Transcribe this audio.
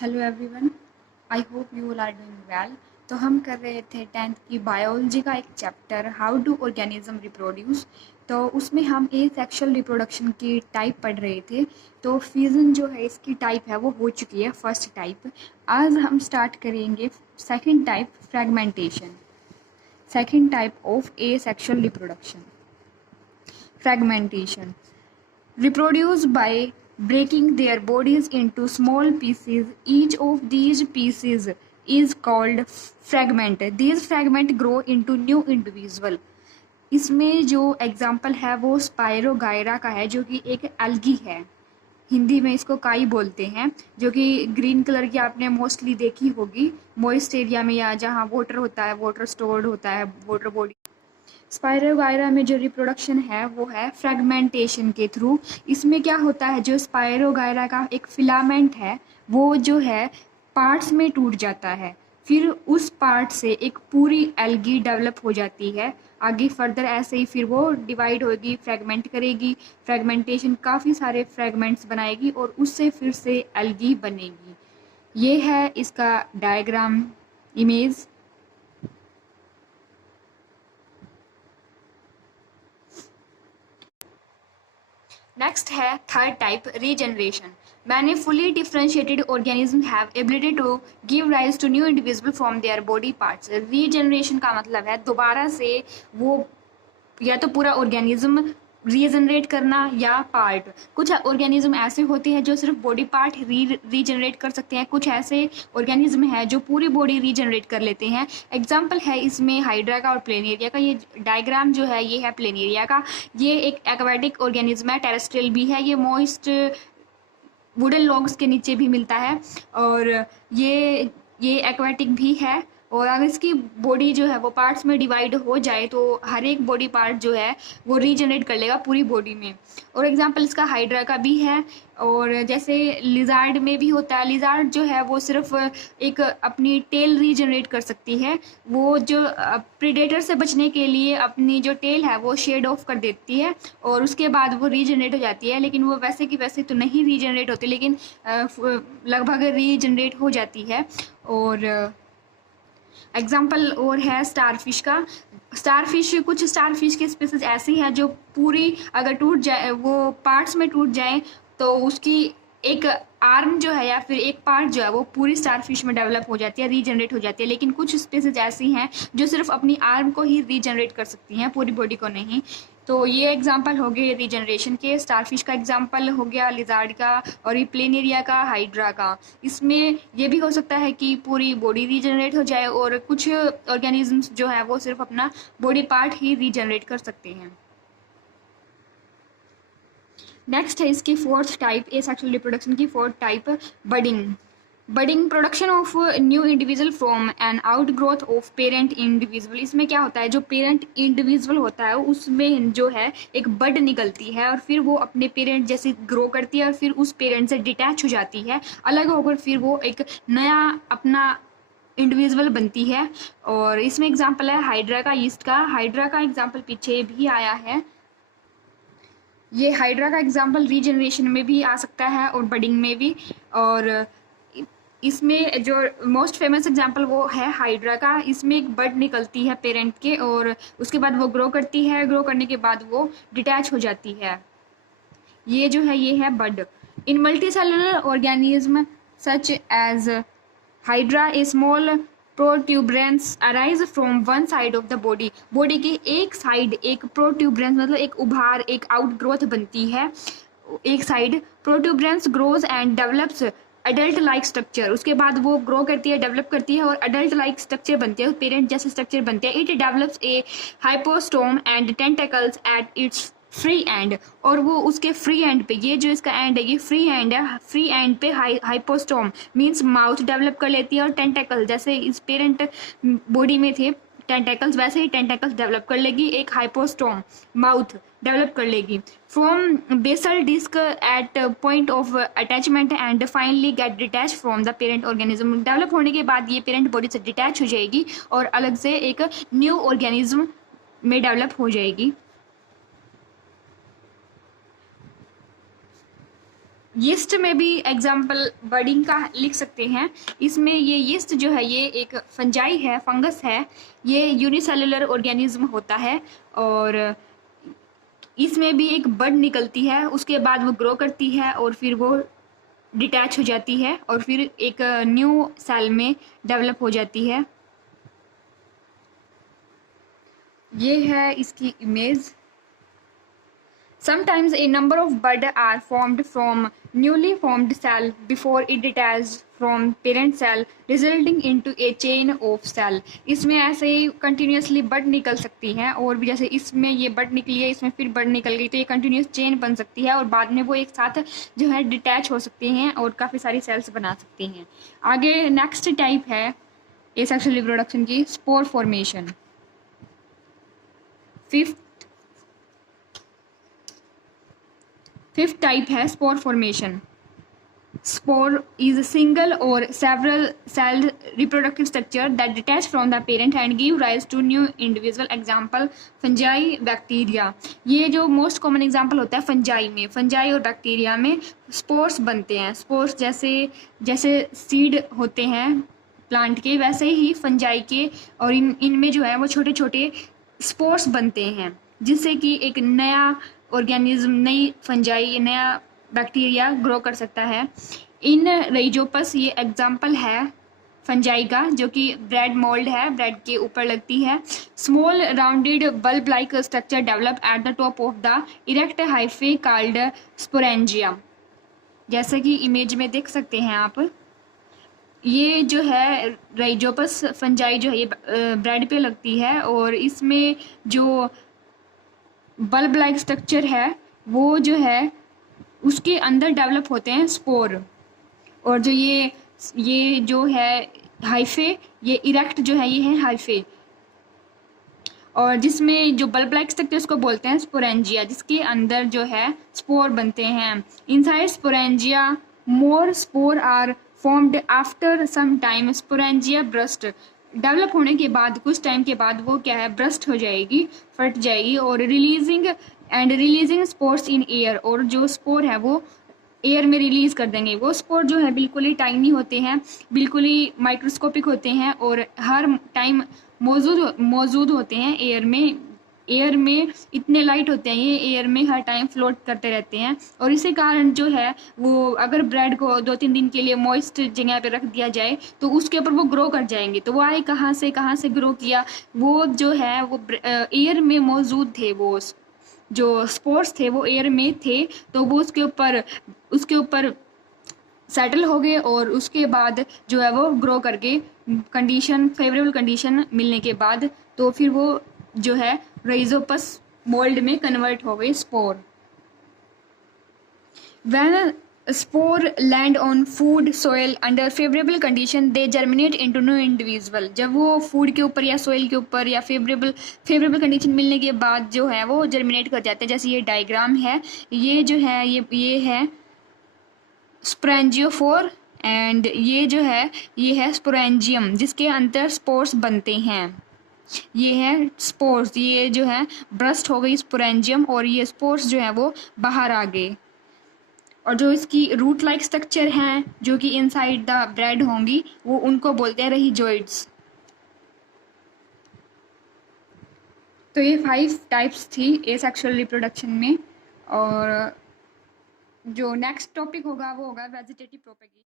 Hello everyone, I hope you all are doing well. तो हम कर रहे थे 10th की बायोलॉजी का एक chapter how do organism reproduce. तो उसमें हम ए सेक्शुअल रिप्रोडक्शन की टाइप पढ़ रहे थे। तो फ्यूजन जो है इसकी टाइप है वो हो चुकी है फर्स्ट टाइप। आज हम स्टार्ट करेंगे second type, fragmentation. Second type of A sexual reproduction, fragmentation, reproduce by breaking their bodies into small pieces. Each of these pieces is called fragment. These fragments grow into new individual. इसमें जो example है वो spirogyra का है, जो कि एक algae है। हिंदी में इसको काई बोलते हैं, जो कि ग्रीन कलर की आपने मोस्टली देखी होगी मॉइस्ट एरिया में, या जहाँ वाटर होता है, वाटर स्टोर्ड होता है, वाटर बॉडी। स्पायरोगायरा में जो रिप्रोडक्शन है वो है फ्रेगमेंटेशन के थ्रू। इसमें क्या होता है, जो स्पायरोगायरा का एक फिलामेंट है वो जो है पार्ट्स में टूट जाता है, फिर उस पार्ट से एक पूरी एल्गी डेवलप हो जाती है। आगे फर्दर ऐसे ही फिर वो डिवाइड होगी, फ्रेगमेंट करेगी, फ्रेगमेंटेशन काफ़ी सारे फ्रेगमेंट्स बनाएगी और उससे फिर से एल्गी बनेगी। ये है इसका डायग्राम इमेज। नेक्स्ट है third type, regeneration. Many fully differentiated organisms have ability to give rise to new individual from their body parts. Regeneration का मतलब है दोबारा से वो या तो पूरा ऑर्गेनिज्म रीजनरेट करना या पार्ट। कुछ ऑर्गेनिज्म ऐसे होते हैं जो सिर्फ बॉडी पार्ट रीजनरेट कर सकते हैं, कुछ ऐसे ऑर्गेनिज्म हैं जो पूरी बॉडी रीजनरेट कर लेते हैं। एग्जाम्पल है इसमें हाइड्रा का और प्लेनेरिया का। ये डायग्राम जो है ये है प्लेनेरिया का। ये एक एक्वेटिक ऑर्गेनिज्म है, टेरेस्ट्रियल भी है, ये मॉइस्ट वुडन लॉग्स के नीचे भी मिलता है, और ये एक्वेटिक भी है। और अगर इसकी बॉडी जो है वो पार्ट्स में डिवाइड हो जाए तो हर एक बॉडी पार्ट जो है वो रीजनरेट कर लेगा पूरी बॉडी में। और एग्जांपल इसका हाइड्रा का भी है। और जैसे लिजार्ड में भी होता है, लिजार्ड जो है वो सिर्फ एक अपनी टेल रीजनरेट कर सकती है। वो जो प्रीडेटर से बचने के लिए अपनी जो टेल है वो शेड ऑफ कर देती है और उसके बाद वो रीजनरेट हो जाती है, लेकिन वो वैसे की वैसे तो नहीं रीजनरेट होती, लेकिन लगभग रीजनरेट हो जाती है। और एग्जाम्पल और है स्टारफिश का। स्टारफिश, कुछ स्टारफिश की स्पीसीज ऐसी हैं जो पूरी अगर टूट जाए, वो पार्ट्स में टूट जाए तो उसकी एक आर्म जो है या फिर एक पार्ट जो है वो पूरी स्टारफिश में डेवलप हो जाती है, रीजनरेट हो जाती है। लेकिन कुछ स्पीसीज ऐसी हैं जो सिर्फ अपनी आर्म को ही रीजनरेट कर सकती हैं, पूरी बॉडी को नहीं। तो ये एग्जाम्पल हो गए रीजनरेशन के। स्टारफिश का एग्जाम्पल हो गया लिजार्ड का, और ये प्लेनेरिया का, हाइड्रा का। इसमें ये भी हो सकता है कि पूरी बॉडी रीजनरेट हो जाए, और कुछ ऑर्गेनिजम्स जो है वो सिर्फ अपना बॉडी पार्ट ही रीजनरेट कर सकते हैं। नेक्स्ट है इसकी fourth type, asexual reproduction की fourth type, budding. Budding, production of new individual from an outgrowth of parent individual. इसमें क्या होता है, जो पेरेंट इंडिविजुअल होता है उसमें जो है एक बड निकलती है और फिर वो अपने पेरेंट जैसे ग्रो करती है और फिर उस पेरेंट से डिटैच हो जाती है, अलग होकर फिर वो एक नया अपना इंडिविजुअल बनती है। और इसमें एग्जाम्पल है हाइड्रा का, ईस्ट का। हाइड्रा का एग्जाम्पल पीछे भी आया है। ये हाइड्रा का एग्जाम्पल रीजनरेशन में भी आ सकता है और बडिंग में भी। और इसमें जो मोस्ट फेमस एग्जाम्पल वो है हाइड्रा का। इसमें एक बड निकलती है पेरेंट के और उसके बाद वो ग्रो करती है, ग्रो करने के बाद वो डिटैच हो जाती है। ये जो है ये है bud. In multicellular organism such as hydra, a small protuberance arise from one side of the body. Body की एक साइड एक प्रोट्यूबरेंस मतलब एक उभार, एक आउटग्रोथ बनती है। एक side protuberance grows and develops adult like structure. उसके बाद वो ग्रो करती है, डेवलप करती है और अडल्ट लाइक स्ट्रक्चर बनती है, पेरेंट जैसे स्ट्रक्चर बनते हैं। It develops A hypostome and tentacles at its free and. और वो उसके फ्री एंड पे, ये जो इसका एंड है ये फ्री एंड है, फ्री एंड पे हाइपोस्टोम मीन्स माउथ डेवलप कर लेती है, और टेंटेकल जैसे इस पेरेंट बॉडी में थे टेंटेकल्स वैसे ही टेंटेकल्स डेवलप कर लेगी, एक हाइपोस्टोम माउथ डेवलप कर लेगी। From basal disc at point of attachment and finally get detach from the parent organism. Develop होने के बाद ये पेरेंट बॉडी से डिटैच हो जाएगी और अलग से एक न्यू ऑर्गेनिज्म में डेवलप हो जाएगी। यीस्ट में भी एग्जाम्पल बर्डिंग का लिख सकते हैं। इसमें ये यीस्ट जो है ये एक फंजाई है, फंगस है, ये यूनिसेलुलर ऑर्गेनिज्म होता है और इसमें भी एक बड निकलती है, उसके बाद वो ग्रो करती है और फिर वो डिटैच हो जाती है और फिर एक न्यू सेल में डेवलप हो जाती है। ये है इसकी image. Sometimes a number of buds are formed from newly formed cell before it detaches from parent cell, resulting into a chain of cell. इसमें ऐसे ही कंटिन्यूसली बड निकल सकती हैं और भी, जैसे इसमें ये बड निकली है, इसमें फिर बड निकल गई, तो ये कंटिन्यूस चेन बन सकती है और बाद में वो एक साथ जो है डिटैच हो सकती हैं और काफ़ी सारी सेल्स बना सकती हैं। आगे नेक्स्ट टाइप है एसेक्सुअल रिप्रोडक्शन की, स्पोर फॉर्मेशन। फिफ्थ टाइप है spore formation. Spore is a single or several celled reproductive structure that detach from the parent and give rise to new individual. Example fungi, bacteria. ये जो most common example होता है fungi में, fungi और bacteria में spores बनते हैं। Spores जैसे सीड होते हैं प्लांट के, वैसे ही फंजाई के, और इनमें जो है वो छोटे छोटे स्पोर्स बनते हैं जिससे कि एक नया ऑर्गेनिज्म, नई फंजाई, नया बैक्टीरिया ग्रो कर सकता है। इन रेइजोपस ये एग्जाम्पल है फंजाई का, जो कि ब्रेड मोल्ड है, ब्रेड के ऊपर लगती है। Small rounded bulb like structure develop at the top of the erect hyphae called sporangia. जैसे कि इमेज में देख सकते हैं आप, ये जो है रेइजोपस फंजाई जो है ये ब्रेड पे लगती है और इसमें जो बल्ब लाइक स्ट्रक्चर है वो जो है उसके अंदर डेवलप होते हैं स्पोर। और जो ये जो है हाइफे, ये इरेक्ट जो है ये है हाइफे, और जिसमें जो बल्ब लाइक स्ट्रक्चर उसको बोलते हैं स्पोरेंजिया, जिसके अंदर जो है स्पोर बनते हैं। Inside sporangia more spore are formed after some time. Sporangia burst, develop होने के बाद कुछ टाइम के बाद वो क्या है, ब्रस्ट हो जाएगी, फट जाएगी और रिलीजिंग स्पोर्स इन एयर, और जो स्पोर है वो एयर में रिलीज कर देंगे। वो स्पोर जो है बिल्कुल ही टाइनी होते हैं, बिल्कुल ही माइक्रोस्कोपिक होते हैं और हर टाइम मौजूद होते हैं एयर में इतने लाइट होते हैं, ये एयर में हर टाइम फ्लोट करते रहते हैं। और इसी कारण जो है वो अगर ब्रेड को 2-3 दिन के लिए मॉइस्ट जगह पे रख दिया जाए तो उसके ऊपर वो ग्रो कर जाएंगे। तो वो आए कहाँ से ग्रो किया, वो जो है वो एयर में मौजूद थे, वो जो स्पोर्स थे वो एयर में थे, तो वो उसके ऊपर सेटल हो गए और उसके बाद जो है वो ग्रो करके फेवरेबल कंडीशन मिलने के बाद तो फिर वो जो है रेइजोपस मोल्ड में कन्वर्ट हो गए spore. When spore land on food soil under favorable condition they germinate into new individual। जब वो फूड के ऊपर या सोइल के ऊपर या फेवरेबल कंडीशन मिलने के बाद जो है वो जर्मिनेट कर जाते हैं। जैसे ये डायग्राम है, ये जो है ये है स्पोरेंजियोफोर एंड ये है स्पोरेंजियम, जिसके अंदर स्पोर्स बनते हैं। ये है स्पोर्स, ये जो है ब्रस्ट हो गई स्पोरेंजियम और ये स्पोर्स जो है वो बाहर आ गए। और जो इसकी रूट लाइक स्ट्रक्चर हैं जो कि इनसाइड द ब्रेड होंगी वो उनको बोलते हैं रहीजोइड्स। तो ये 5 टाइप्स थी एसेक्सुअल रिप्रोडक्शन में। और जो नेक्स्ट टॉपिक होगा वो होगा वेजिटेटिव प्रोपेगेशन।